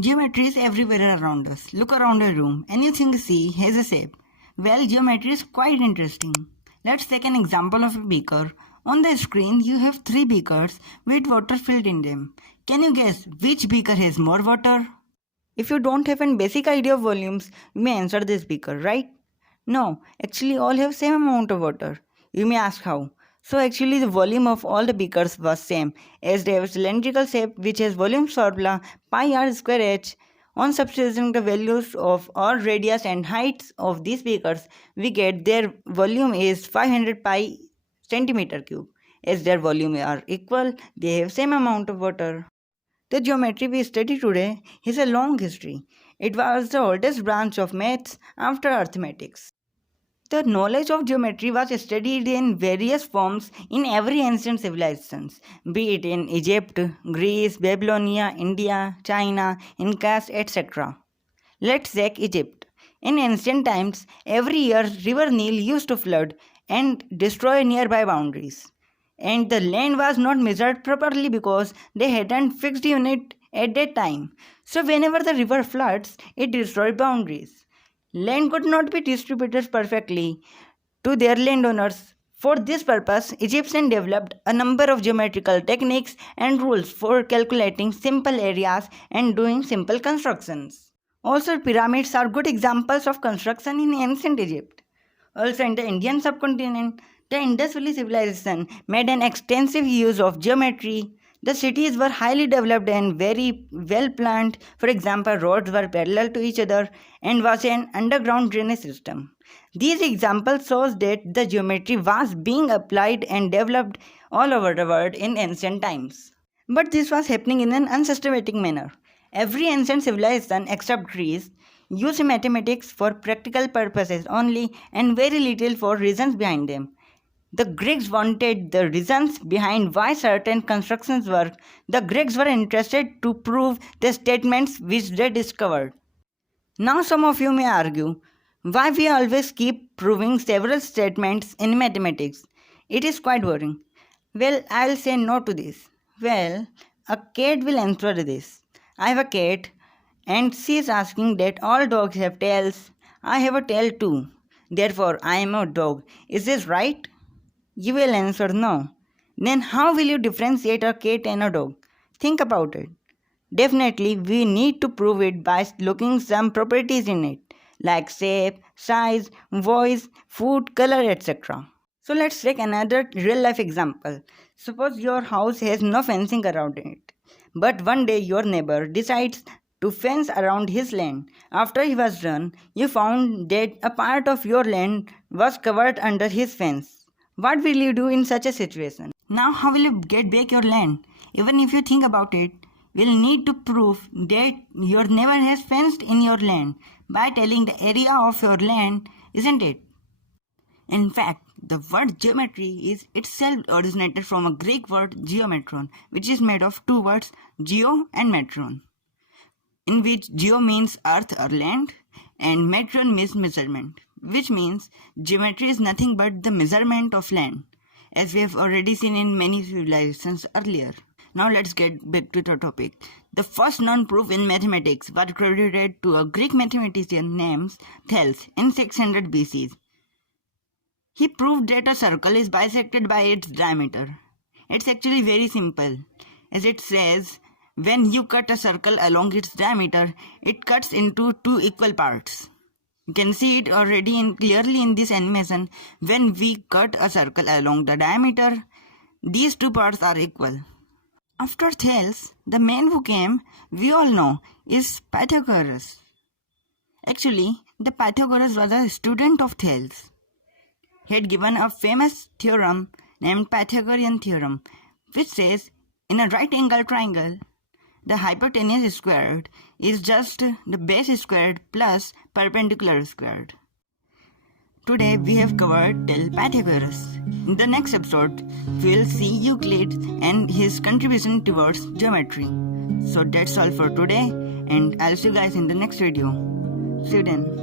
Geometry is everywhere around us. Look around a room. Anything you see has a shape. Well, geometry is quite interesting. Let's take an example of a beaker. On the screen, you have three beakers with water filled in them. Can you guess which beaker has more water? If you don't have a basic idea of volumes, you may answer this beaker, right? No, actually all have same amount of water. You may ask how. So actually the volume of all the beakers was same, as they have cylindrical shape which has volume formula pi r square h. On substituting the values of all radius and heights of these beakers, we get their volume is 500 pi centimeter cube. As their volume are equal, they have same amount of water. The geometry we study today has a long history. It was the oldest branch of maths after arithmetic. The knowledge of geometry was studied in various forms in every ancient civilizations, be it in Egypt, Greece, Babylonia, India, China, Incas, etc. Let's take Egypt. In ancient times, every year River Nile used to flood and destroy nearby boundaries. And the land was not measured properly because they hadn't fixed unit at that time. So whenever the river floods, it destroys boundaries. Land could not be distributed perfectly to their landowners. For this purpose, Egyptians developed a number of geometrical techniques and rules for calculating simple areas and doing simple constructions. Also, pyramids are good examples of construction in ancient Egypt. Also, in the Indian subcontinent, the Indus Valley civilization made an extensive use of geometry. The cities were highly developed and very well planned. For example, roads were parallel to each other and was an underground drainage system. These examples shows that the geometry was being applied and developed all over the world in ancient times. But this was happening in an unsystematic manner. Every ancient civilization except Greece used mathematics for practical purposes only and very little for reasons behind them. The Greeks wanted the reasons behind why certain constructions work. The Greeks were interested to prove the statements which they discovered. Now some of you may argue, why we always keep proving several statements in mathematics? It is quite boring. Well, I'll say no to this. Well, a cat will answer this. I have a cat and she is asking that all dogs have tails. I have a tail too. Therefore, I am a dog. Is this right? You will answer no. Then how will you differentiate a cat and a dog? Think about it. Definitely we need to prove it by looking some properties in it like shape, size, voice, food, color, etc. So let's take another real life example. Suppose your house has no fencing around it. But one day your neighbor decides to fence around his land. After he was done, you found that a part of your land was covered under his fence. What will you do in such a situation? Now how will you get back your land? Even if you think about it, we'll need to prove that your neighbor has fenced in your land by telling the area of your land, isn't it? In fact, the word geometry is itself originated from a Greek word geometron, which is made of two words geo and metron, in which geo means earth or land and metron means measurement, which means geometry is nothing but the measurement of land, as we have already seen in many civilizations earlier. Now let's get back to the topic. The first known proof in mathematics was credited to a Greek mathematician named Thales in 600 BC. He proved that a circle is bisected by its diameter. It's actually very simple, as it says, when you cut a circle along its diameter, it cuts into two equal parts. You can see it already clearly in this animation. When we cut a circle along the diameter, these two parts are equal. After Thales, the man who came, we all know, is Pythagoras. Actually, the Pythagoras was a student of Thales. He had given a famous theorem named Pythagorean theorem, which says in a right angle triangle, the hypotenuse squared is just the base squared plus perpendicular squared. Today we have covered till Pythagoras. In the next episode, we will see Euclid and his contribution towards geometry. So that's all for today, and I'll see you guys in the next video. See you then.